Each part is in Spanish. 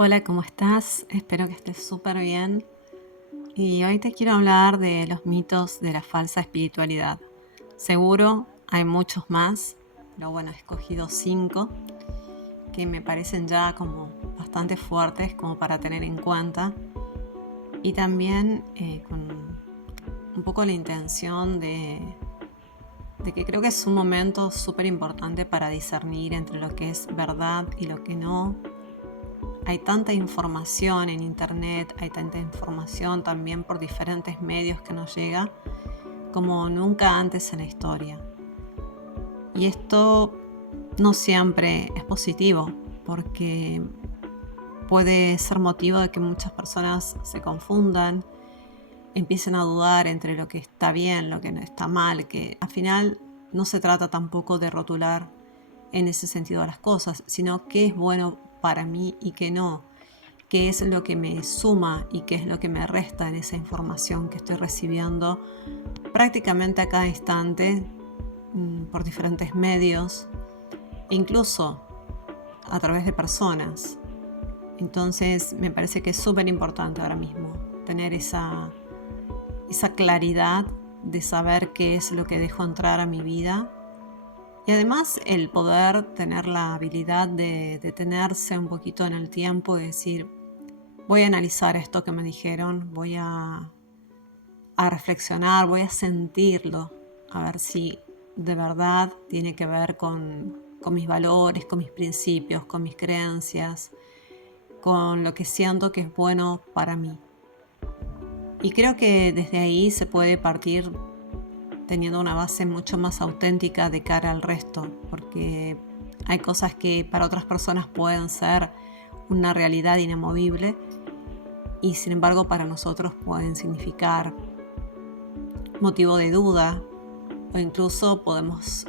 Hola, ¿cómo estás? Espero que estés súper bien. Y hoy te quiero hablar de los mitos de la falsa espiritualidad. Seguro hay muchos más, pero bueno, he escogido 5 que me parecen ya como bastante fuertes como para tener en cuenta. Y también con un poco la intención de que creo que es un momento súper importante para discernir entre lo que es verdad y lo que no. Hay tanta información en internet, hay tanta información también por diferentes medios que nos llega como nunca antes en la historia. Y esto no siempre es positivo porque puede ser motivo de que muchas personas se confundan, empiecen a dudar entre lo que está bien, lo que no está mal, que al final no se trata tampoco de rotular en ese sentido las cosas, sino qué es bueno para mí y qué no, qué es lo que me suma y qué es lo que me resta en esa información que estoy recibiendo prácticamente a cada instante por diferentes medios e incluso a través de personas. Entonces me parece que es súper importante ahora mismo tener esa claridad de saber qué es lo que dejo entrar a mi vida y además el poder tener la habilidad de detenerse un poquito en el tiempo y decir, voy a analizar esto que me dijeron, voy a reflexionar, voy a sentirlo, a ver si de verdad tiene que ver con mis valores, con mis principios, con mis creencias, con lo que siento que es bueno para mí. Y creo que desde ahí se puede partir teniendo una base mucho más auténtica de cara al resto, porque hay cosas que para otras personas pueden ser una realidad inamovible y sin embargo para nosotros pueden significar motivo de duda o incluso podemos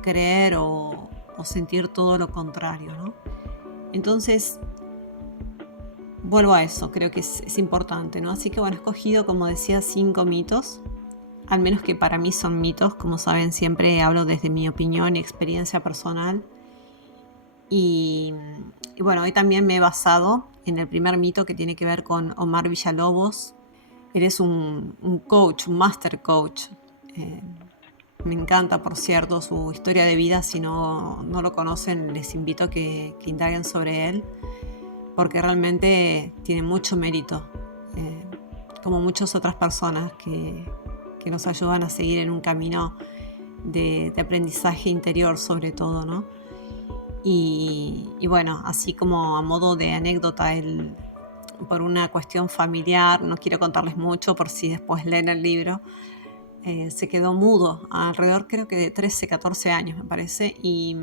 creer o sentir todo lo contrario, ¿no? Entonces, vuelvo a eso, creo que es importante, ¿no? Así que bueno, he escogido, como decía, 5 mitos, al menos que para mí son mitos, como saben, siempre hablo desde mi opinión y experiencia personal. Y, y bueno, hoy también me he basado en el primer mito que tiene que ver con Omar Villalobos. Él es un coach, un master coach. Eh, Me encanta, por cierto, su historia de vida. Si no lo conocen, les invito a que indaguen sobre él, porque realmente tiene mucho mérito, eh, como muchas otras personas que nos ayudan a seguir en un camino de aprendizaje interior sobre todo, ¿no? Y bueno, así como a modo de anécdota, él, por una cuestión familiar, no quiero contarles mucho por si después leen el libro, se quedó mudo alrededor creo que de 13, 14 años me parece, y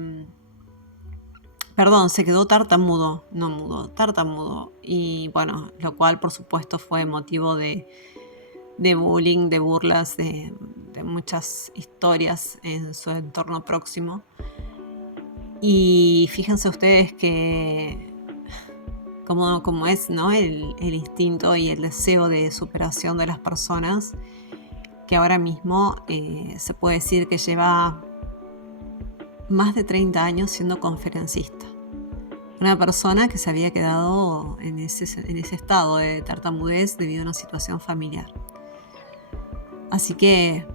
perdón, se quedó tartamudo, no mudo, tartamudo, y bueno, lo cual por supuesto fue motivo de bullying, de burlas, de muchas historias en su entorno próximo. Y fíjense ustedes que como es, ¿no? El instinto y el deseo de superación de las personas, que ahora mismo se puede decir que lleva más de 30 años siendo conferencista. Una persona que se había quedado en ese estado de tartamudez debido a una situación familiar. Así que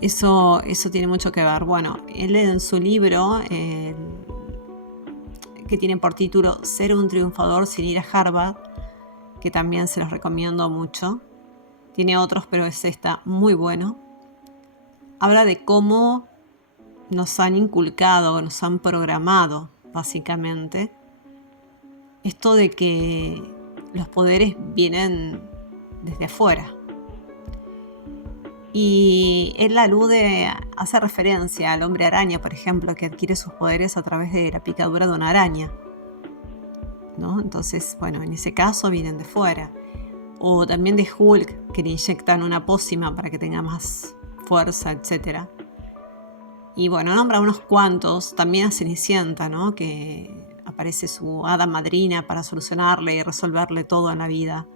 eso tiene mucho que ver. Bueno, él en su libro, que tiene por título Ser un triunfador sin ir a Harvard, que también se los recomiendo mucho. Tiene otros, pero ese está muy bueno. Habla de cómo nos han inculcado, nos han programado, básicamente, esto de que los poderes vienen desde afuera. Y él hace referencia al hombre araña, por ejemplo, que adquiere sus poderes a través de la picadura de una araña, ¿no? Entonces, bueno, en ese caso vienen de fuera. O también de Hulk, que le inyectan una pócima para que tenga más fuerza, etc. Y bueno, nombra unos cuantos, también a Cenicienta, ¿no? Que aparece su hada madrina para solucionarle y resolverle todo en la vida.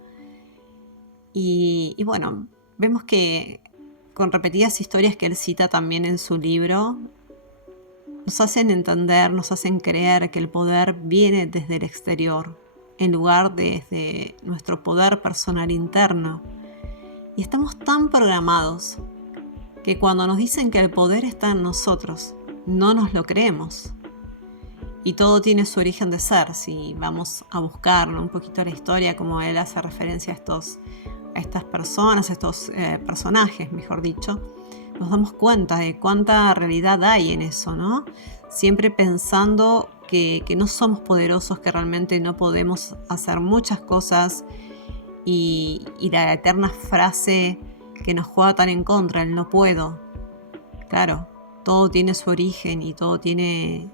Y bueno, vemos que con repetidas historias que él cita también en su libro, nos hacen entender, nos hacen creer que el poder viene desde el exterior, en lugar desde nuestro poder personal interno. Y estamos tan programados que cuando nos dicen que el poder está en nosotros, no nos lo creemos. Y todo tiene su origen de ser. Si vamos a buscar un poquito la historia, como él hace referencia a estas personas, a estos personajes, mejor dicho, nos damos cuenta de cuánta realidad hay en eso, ¿no? Siempre pensando que no somos poderosos, que realmente no podemos hacer muchas cosas, y la eterna frase que nos juega tan en contra, el no puedo. Claro, todo tiene su origen y todo tiene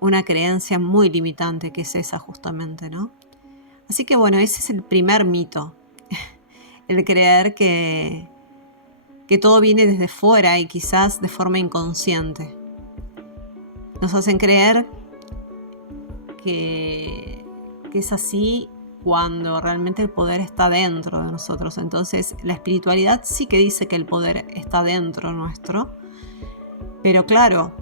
una creencia muy limitante, que es esa justamente, ¿no? Así que bueno, ese es el primer mito, el creer que todo viene desde fuera y quizás de forma inconsciente. Nos hacen creer que es así cuando realmente el poder está dentro de nosotros. Entonces la espiritualidad sí que dice que el poder está dentro nuestro, pero claro,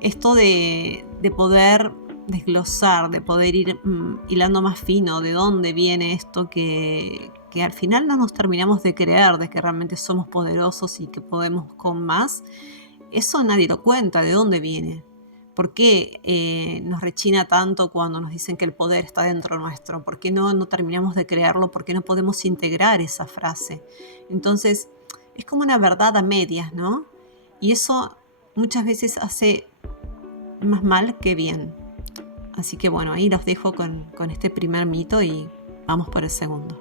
esto de poder desglosar, de poder ir hilando más fino de dónde viene esto que al final no nos terminamos de creer, de que realmente somos poderosos y que podemos con más, eso nadie lo cuenta, de dónde viene. ¿Por qué nos rechina tanto cuando nos dicen que el poder está dentro nuestro? ¿Por qué no terminamos de creerlo? ¿Por qué no podemos integrar esa frase? Entonces, es como una verdad a medias, ¿no? Y eso muchas veces hace más mal que bien. Así que bueno, ahí los dejo con este primer mito y vamos por el segundo.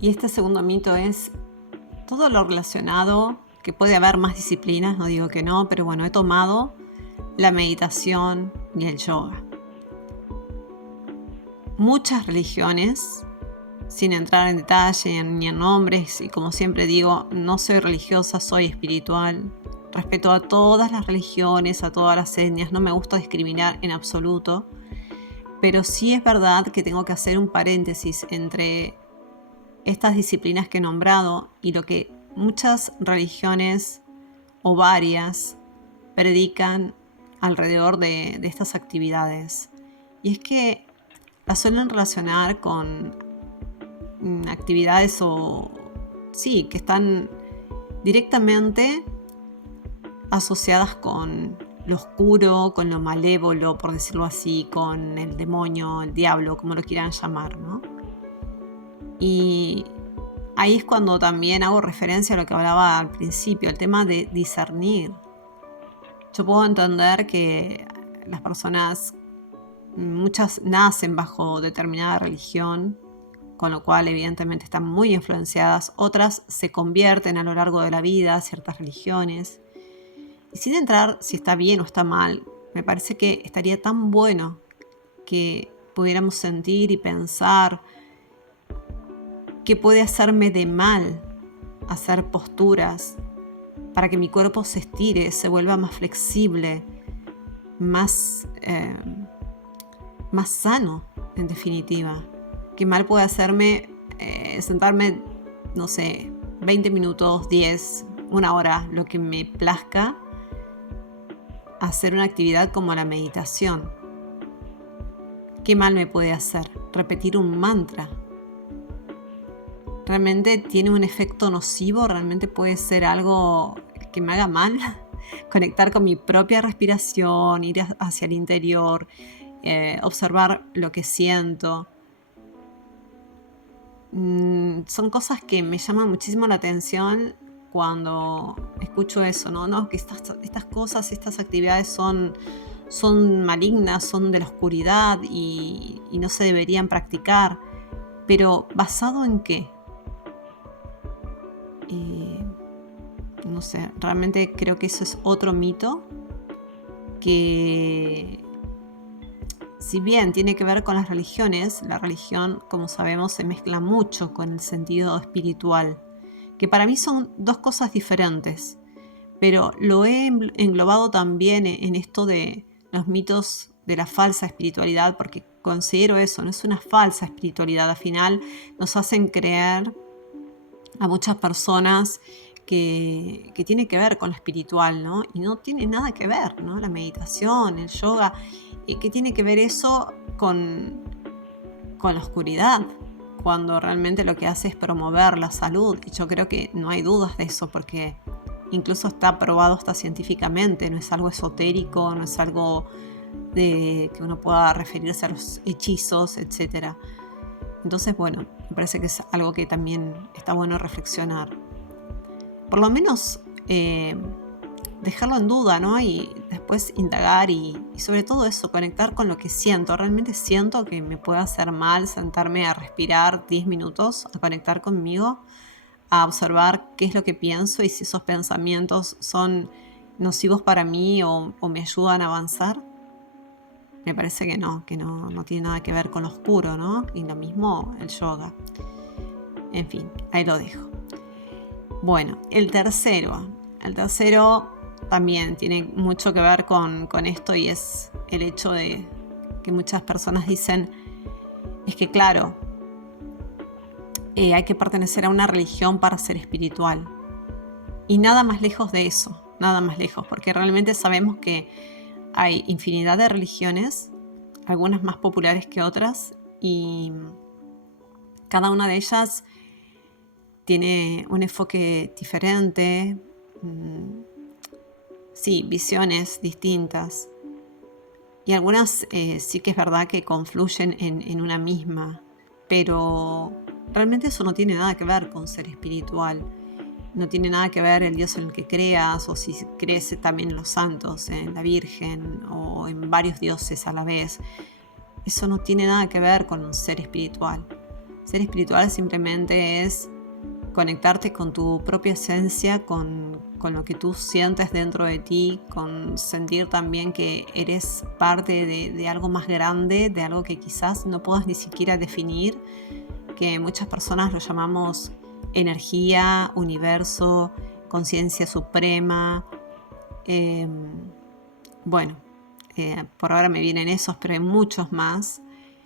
Y este segundo mito es todo lo relacionado, que puede haber más disciplinas, no digo que no, pero bueno, he tomado la meditación y el yoga. Muchas religiones, sin entrar en detalle ni en nombres, y como siempre digo, no soy religiosa, soy espiritual. Respeto a todas las religiones, a todas las etnias, no me gusta discriminar en absoluto, pero sí es verdad que tengo que hacer un paréntesis entre estas disciplinas que he nombrado y lo que muchas religiones o varias predican alrededor de estas actividades. Y es que las suelen relacionar con actividades que están directamente asociadas con lo oscuro, con lo malévolo, por decirlo así, con el demonio, el diablo, como lo quieran llamar, ¿no? Y ahí es cuando también hago referencia a lo que hablaba al principio, el tema de discernir. Yo puedo entender que las personas, muchas nacen bajo determinada religión, con lo cual evidentemente están muy influenciadas. Otras se convierten a lo largo de la vida a ciertas religiones. Y sin entrar si está bien o está mal, me parece que estaría tan bueno que pudiéramos sentir y pensar qué puede hacerme de mal hacer posturas para que mi cuerpo se estire, se vuelva más flexible, más sano, en definitiva. Qué mal puede hacerme sentarme, no sé, 20 minutos, 10, una hora, lo que me plazca, hacer una actividad como la meditación. ¿Qué mal me puede hacer? Repetir un mantra. ¿Realmente tiene un efecto nocivo? ¿Realmente puede ser algo que me haga mal? Conectar con mi propia respiración, ir hacia el interior, observar lo que siento. Son cosas que me llaman muchísimo la atención cuando escucho eso, ¿no? Que estas cosas, estas actividades son malignas, son de la oscuridad y no se deberían practicar. Pero ¿basado en qué? No sé, realmente creo que eso es otro mito que, si bien tiene que ver con las religiones, la religión, como sabemos, se mezcla mucho con el sentido espiritual, que para mí son dos cosas diferentes, pero lo he englobado también en esto de los mitos de la falsa espiritualidad, porque considero eso, no es una falsa espiritualidad, al final nos hacen creer a muchas personas que tiene que ver con lo espiritual, ¿no? Y no tiene nada que ver, ¿no? La meditación, el yoga, ¿qué tiene que ver eso con con la oscuridad, cuando realmente lo que hace es promover la salud. Y yo creo que no hay dudas de eso, porque incluso está probado hasta científicamente, no es algo esotérico, no es algo de que uno pueda referirse a los hechizos, etc. Entonces, bueno, me parece que es algo que también está bueno reflexionar. Por lo menos dejarlo en duda, ¿no? Y después indagar y sobre todo eso, conectar con lo que siento. Realmente siento que me puede hacer mal sentarme a respirar 10 minutos, a conectar conmigo, a observar qué es lo que pienso y si esos pensamientos son nocivos para mí o me ayudan a avanzar. Me parece que no tiene nada que ver con lo oscuro, ¿no? Y lo mismo el yoga. En fin, ahí lo dejo. Bueno, el tercero también tiene mucho que ver con esto, y es el hecho de que muchas personas dicen, es que claro, hay que pertenecer a una religión para ser espiritual. Y nada más lejos de eso, nada más lejos, porque realmente sabemos que hay infinidad de religiones, algunas más populares que otras, y cada una de ellas tiene un enfoque diferente, sí, visiones distintas. Y algunas sí que es verdad que confluyen en una misma, pero realmente eso no tiene nada que ver con ser espiritual. No tiene nada que ver el Dios en el que creas, o si crees también en los santos, en la Virgen o en varios dioses a la vez. Eso no tiene nada que ver con un ser espiritual. Ser espiritual simplemente es conectarte con tu propia esencia, con lo que tú sientes dentro de ti, con sentir también que eres parte de algo más grande, de algo que quizás no puedas ni siquiera definir, que muchas personas lo llamamos energía, universo, conciencia suprema. Bueno, por ahora me vienen esos, pero hay muchos más.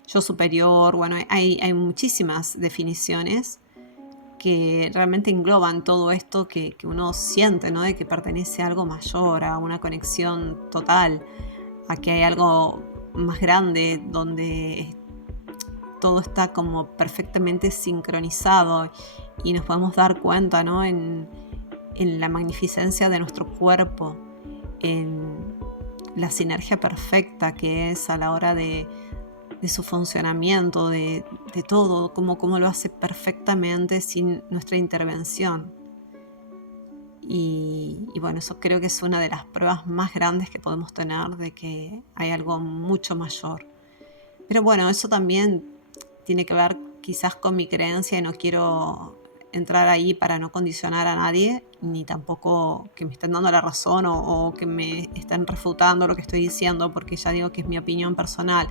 Yo superior, bueno, hay muchísimas definiciones que realmente engloban todo esto que uno siente, ¿no? De que pertenece a algo mayor, a una conexión total, a que hay algo más grande donde todo está como perfectamente sincronizado y nos podemos dar cuenta, ¿no? en la magnificencia de nuestro cuerpo, en la sinergia perfecta que es a la hora de su funcionamiento, de todo, como lo hace perfectamente sin nuestra intervención. Y bueno, eso creo que es una de las pruebas más grandes que podemos tener de que hay algo mucho mayor. Pero bueno, eso también tiene que ver quizás con mi creencia, y no quiero entrar ahí para no condicionar a nadie, ni tampoco que me estén dando la razón o que me estén refutando lo que estoy diciendo, porque ya digo que es mi opinión personal.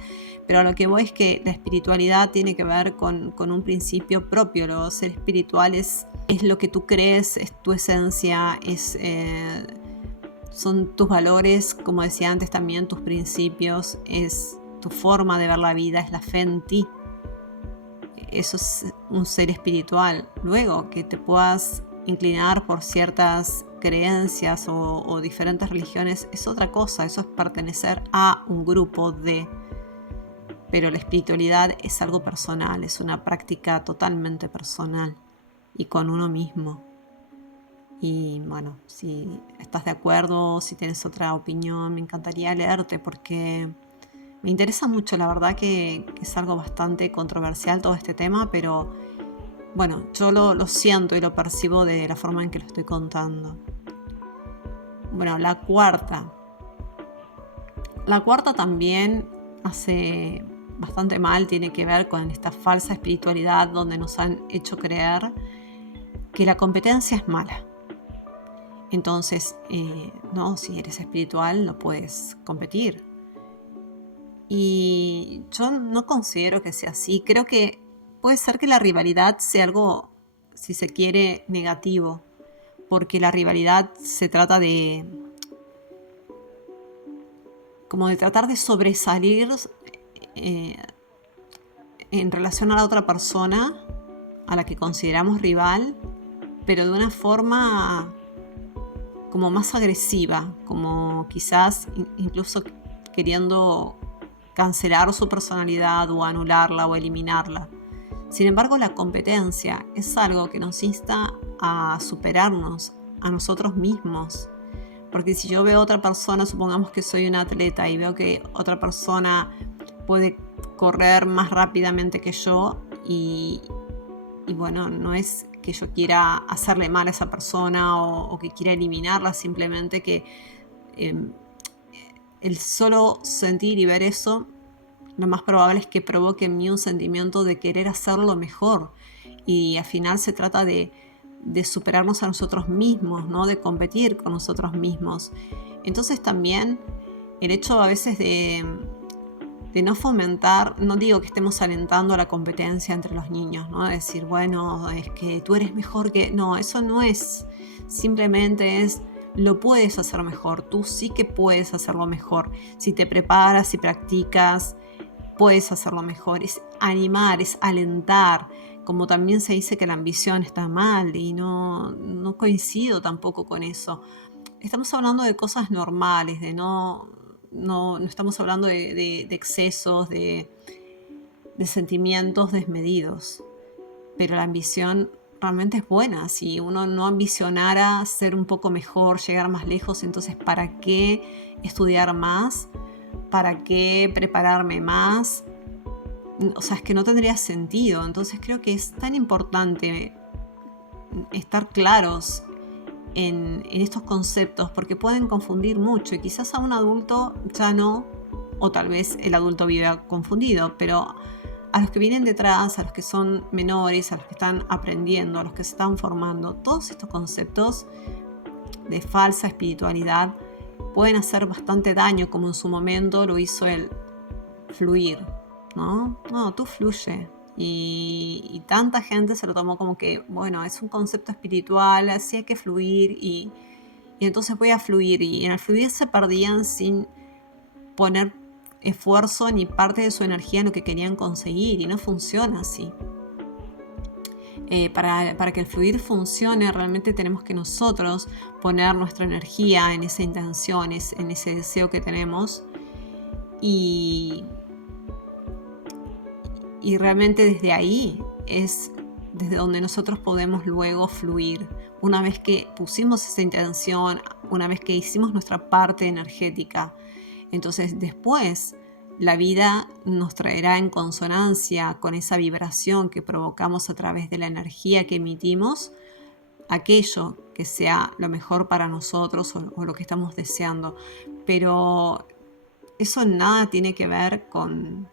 Pero a lo que voy es que la espiritualidad tiene que ver con un principio propio. Ser espiritual es lo que tú crees, es tu esencia, son tus valores, como decía antes también, tus principios, es tu forma de ver la vida, es la fe en ti. Eso es un ser espiritual. Luego, que te puedas inclinar por ciertas creencias o diferentes religiones es otra cosa. Eso es pertenecer a un grupo de... Pero la espiritualidad es algo personal, es una práctica totalmente personal y con uno mismo. Y bueno, si estás de acuerdo, si tienes otra opinión, me encantaría leerte, porque me interesa mucho. La verdad que es algo bastante controversial todo este tema, pero bueno, yo lo siento y lo percibo de la forma en que lo estoy contando. Bueno, la cuarta también hace bastante mal, tiene que ver con esta falsa espiritualidad donde nos han hecho creer que la competencia es mala. Entonces, no, si eres espiritual no puedes competir. Y yo no considero que sea así. Creo que puede ser que la rivalidad sea algo, si se quiere, negativo, porque la rivalidad se trata de tratar de sobresalir en relación a la otra persona a la que consideramos rival, pero de una forma como más agresiva, como quizás incluso queriendo cancelar su personalidad o anularla o eliminarla. Sin embargo, la competencia es algo que nos insta a superarnos a nosotros mismos. Porque si yo veo a otra persona, supongamos que soy un atleta y veo que otra persona puede correr más rápidamente que yo y bueno, no es que yo quiera hacerle mal a esa persona o que quiera eliminarla, simplemente que el solo sentir y ver eso, lo más probable es que provoque en mí un sentimiento de querer hacerlo mejor. Y al final se trata de superarnos a nosotros mismos, ¿no? De competir con nosotros mismos. Entonces también el hecho a veces de no fomentar, no digo que estemos alentando a la competencia entre los niños, ¿no? De decir, bueno, es que tú eres mejor que... No, eso no es. Simplemente es, lo puedes hacer mejor. Tú sí que puedes hacerlo mejor. Si te preparas, si practicas, puedes hacerlo mejor. Es animar, es alentar. Como también se dice que la ambición está mal y no coincido tampoco con eso. Estamos hablando de cosas normales, de no estamos hablando de excesos, de sentimientos desmedidos. Pero la ambición realmente es buena. Si uno no ambicionara ser un poco mejor, llegar más lejos, entonces ¿para qué estudiar más? ¿Para qué prepararme más? O sea, es que no tendría sentido. Entonces creo que es tan importante estar claros en estos conceptos porque pueden confundir mucho y quizás a un adulto ya no, o tal vez el adulto vive confundido, pero a los que vienen detrás, a los que son menores, a los que están aprendiendo, a los que se están formando, todos estos conceptos de falsa espiritualidad pueden hacer bastante daño, como en su momento lo hizo el fluir, ¿no? No, tú fluye. Y tanta gente se lo tomó como que, bueno, es un concepto espiritual, así hay que fluir y entonces voy a fluir. Y en el fluir se perdían sin poner esfuerzo ni parte de su energía en lo que querían conseguir y no funciona así. Para que el fluir funcione, realmente tenemos que nosotros poner nuestra energía en esa intención, en ese deseo que tenemos y realmente desde ahí es desde donde nosotros podemos luego fluir. Una vez que pusimos esa intención, una vez que hicimos nuestra parte energética, entonces después la vida nos traerá en consonancia con esa vibración que provocamos a través de la energía que emitimos, aquello que sea lo mejor para nosotros o lo que estamos deseando. Pero eso nada tiene que ver con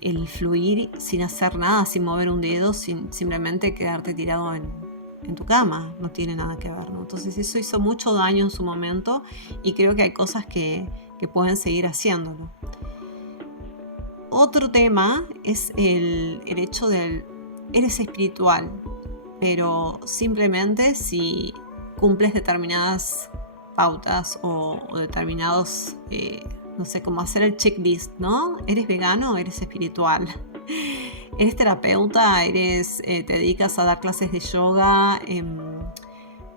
el fluir sin hacer nada, sin mover un dedo, sin simplemente quedarte tirado en tu cama. No tiene nada que ver, ¿no? Entonces eso hizo mucho daño en su momento y creo que hay cosas que pueden seguir haciéndolo. Otro tema es el hecho del eres espiritual, pero simplemente si cumples determinadas pautas o determinados... no sé, cómo hacer el checklist, ¿no? ¿Eres vegano o eres espiritual? ¿Eres terapeuta? ¿Te dedicas a dar clases de yoga?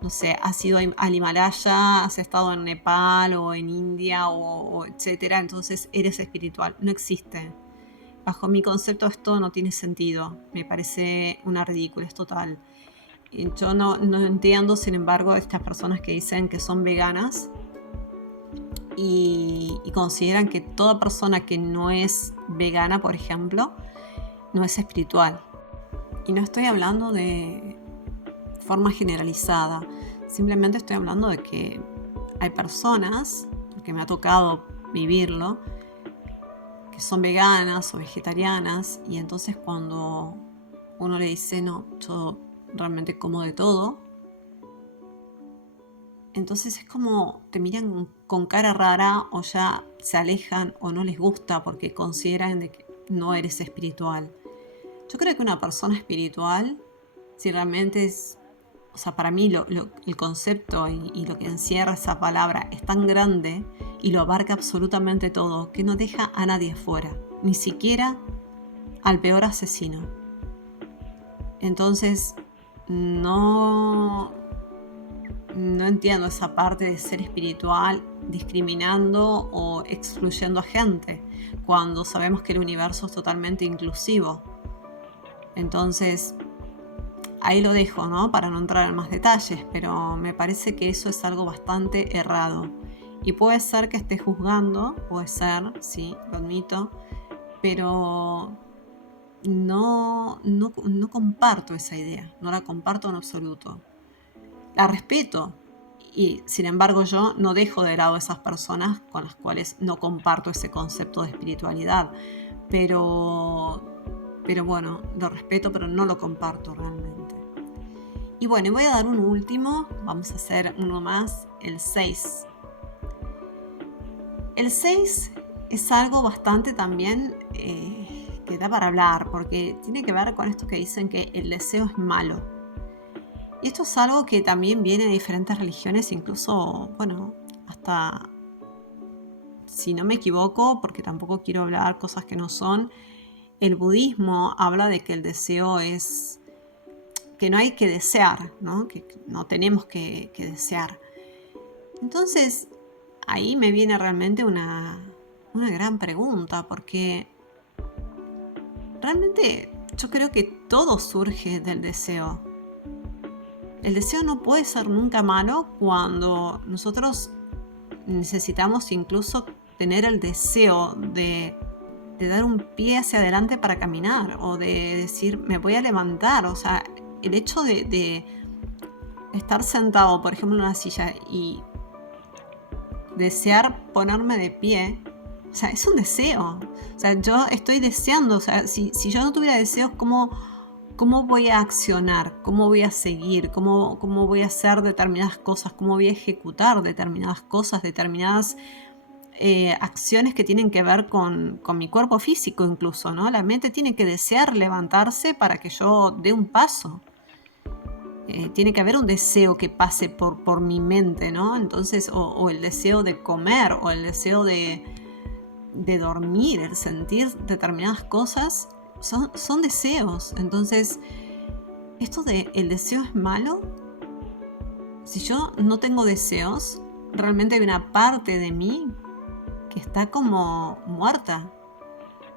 No sé, ¿has ido al Himalaya? ¿Has estado en Nepal o en India o etcétera? Entonces, ¿eres espiritual? No existe. Bajo mi concepto esto no tiene sentido. Me parece una ridícula, es total. Yo no entiendo, sin embargo, estas personas que dicen que son veganas y consideran que toda persona que no es vegana, por ejemplo, no es espiritual. Y no estoy hablando de forma generalizada, simplemente estoy hablando de que hay personas, porque me ha tocado vivirlo, que son veganas o vegetarianas y entonces cuando uno le dice no, yo realmente como de todo, entonces es como te miran con cara rara o ya se alejan o no les gusta porque consideran de que no eres espiritual. Yo creo que una persona espiritual, si realmente es, o sea, para mí el concepto y lo que encierra esa palabra es tan grande y lo abarca absolutamente todo que no deja a nadie afuera, ni siquiera al peor asesino. Entonces, no no entiendo esa parte de ser espiritual discriminando o excluyendo a gente, cuando sabemos que el universo es totalmente inclusivo. Entonces, ahí lo dejo, ¿no? Para no entrar en más detalles, pero me parece que eso es algo bastante errado. Y puede ser que esté juzgando, puede ser, sí, lo admito, pero no comparto esa idea, no la comparto en absoluto. La respeto y sin embargo yo no dejo de lado a esas personas con las cuales no comparto ese concepto de espiritualidad, pero, pero bueno, lo respeto pero no lo comparto realmente. Y bueno, voy a dar un último, vamos a hacer uno más, el 6. El 6 es algo bastante también que da para hablar, porque tiene que ver con esto que dicen que el deseo es malo. Y esto es algo que también viene de diferentes religiones, incluso, bueno, hasta, si no me equivoco, porque tampoco quiero hablar cosas que no son, el budismo habla de que el deseo es, que no hay que desear, ¿no? Que no tenemos que desear. Entonces, ahí me viene realmente una gran pregunta, porque realmente yo creo que todo surge del deseo. El deseo no puede ser nunca malo cuando nosotros necesitamos incluso tener el deseo de dar un pie hacia adelante para caminar o de decir me voy a levantar. O sea, el hecho de estar sentado, por ejemplo, en una silla y desear ponerme de pie, o sea, es un deseo. O sea, yo estoy deseando, o sea, si yo no tuviera deseos, ¿cómo voy a accionar? ¿Cómo voy a seguir? ¿Cómo voy a hacer determinadas cosas? ¿Cómo voy a ejecutar determinadas cosas, determinadas acciones que tienen que ver con mi cuerpo físico incluso, ¿no? La mente tiene que desear levantarse para que yo dé un paso. Tiene que haber un deseo que pase por mi mente, ¿no? Entonces, o el deseo de comer, o el deseo de dormir, el sentir determinadas cosas, son deseos. Entonces, esto de el deseo es malo, si yo no tengo deseos, realmente hay una parte de mí que está como muerta.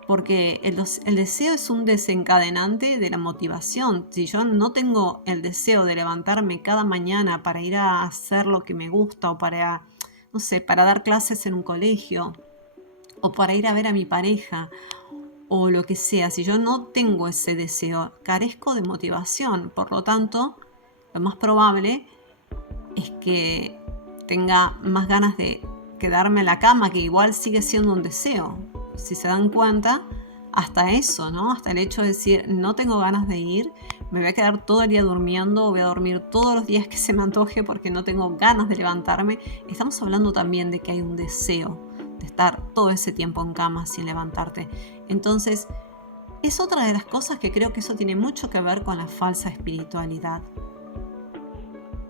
Porque el deseo es un desencadenante de la motivación. Si yo no tengo el deseo de levantarme cada mañana para ir a hacer lo que me gusta o para, no sé, para dar clases en un colegio o para ir a ver a mi pareja o lo que sea, si yo no tengo ese deseo, carezco de motivación. Por lo tanto, lo más probable es que tenga más ganas de quedarme en la cama, que igual sigue siendo un deseo. Si se dan cuenta, hasta eso, ¿no? Hasta el hecho de decir, no tengo ganas de ir, me voy a quedar todo el día durmiendo, voy a dormir todos los días que se me antoje porque no tengo ganas de levantarme. Estamos hablando también de que hay un deseo de estar todo ese tiempo en cama sin levantarte. Entonces, es otra de las cosas que creo que eso tiene mucho que ver con la falsa espiritualidad.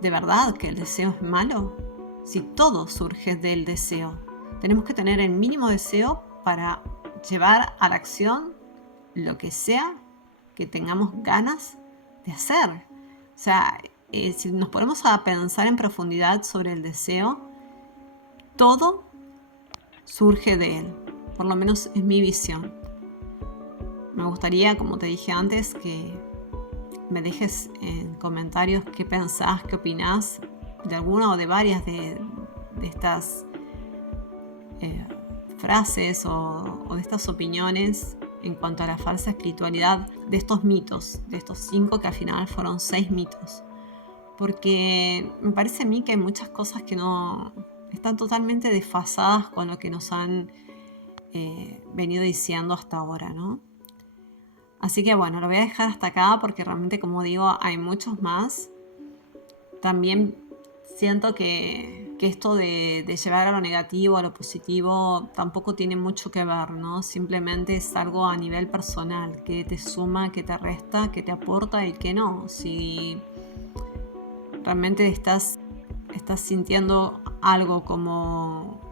¿De verdad que el deseo es malo? Si todo surge del deseo, tenemos que tener el mínimo deseo para llevar a la acción lo que sea que tengamos ganas de hacer. O sea, si nos ponemos a pensar en profundidad sobre el deseo, todo surge de él, por lo menos es mi visión. Me gustaría, como te dije antes, que me dejes en comentarios qué pensás, qué opinás de alguna o de varias de estas frases o de estas opiniones en cuanto a la falsa espiritualidad de estos mitos, de estos 5 que al final fueron 6 mitos. Porque me parece a mí que hay muchas cosas que no están totalmente desfasadas con lo que nos han venido diciendo hasta ahora, ¿no? Así que bueno, lo voy a dejar hasta acá porque realmente, como digo, hay muchos más. También siento que esto de llevar a lo negativo a lo positivo tampoco tiene mucho que ver, ¿no? Simplemente es algo a nivel personal, que te suma, que te resta, que te aporta y que no. Si realmente estás sintiendo algo como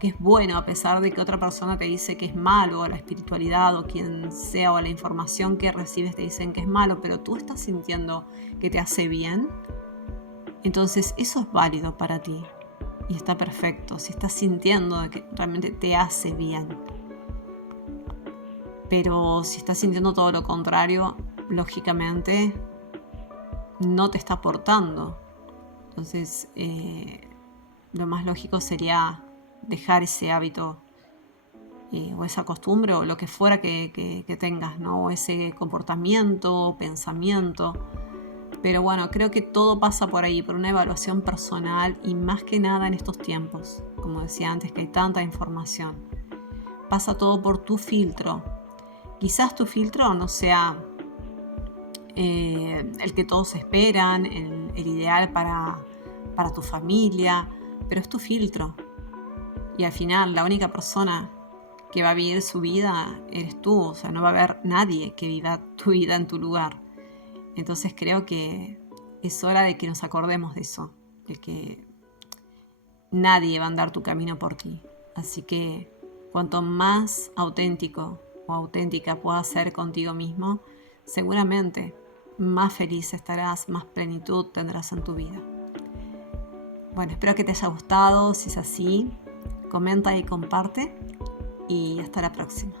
que es bueno, a pesar de que otra persona te dice que es malo, o la espiritualidad o quien sea, o la información que recibes te dicen que es malo, pero tú estás sintiendo que te hace bien, Entonces eso es válido para ti y está perfecto. Si estás sintiendo que realmente te hace bien. Pero si estás sintiendo todo lo contrario, lógicamente no te está aportando. Entonces lo más lógico sería dejar ese hábito o esa costumbre o lo que fuera que tengas, ¿no? O ese comportamiento o pensamiento. Pero bueno, creo que todo pasa por ahí, por una evaluación personal y más que nada en estos tiempos, como decía antes, que hay tanta información. Pasa todo por tu filtro. Quizás tu filtro no sea el que todos esperan, el ideal para tu familia, pero es tu filtro. Y al final la única persona que va a vivir su vida eres tú, o sea, no va a haber nadie que viva tu vida en tu lugar. Entonces creo que es hora de que nos acordemos de eso, de que nadie va a andar tu camino por ti. Así que cuanto más auténtico o auténtica puedas ser contigo mismo, seguramente más feliz estarás, más plenitud tendrás en tu vida. Bueno, espero que te haya gustado. Si es así, comenta y comparte. Y hasta la próxima.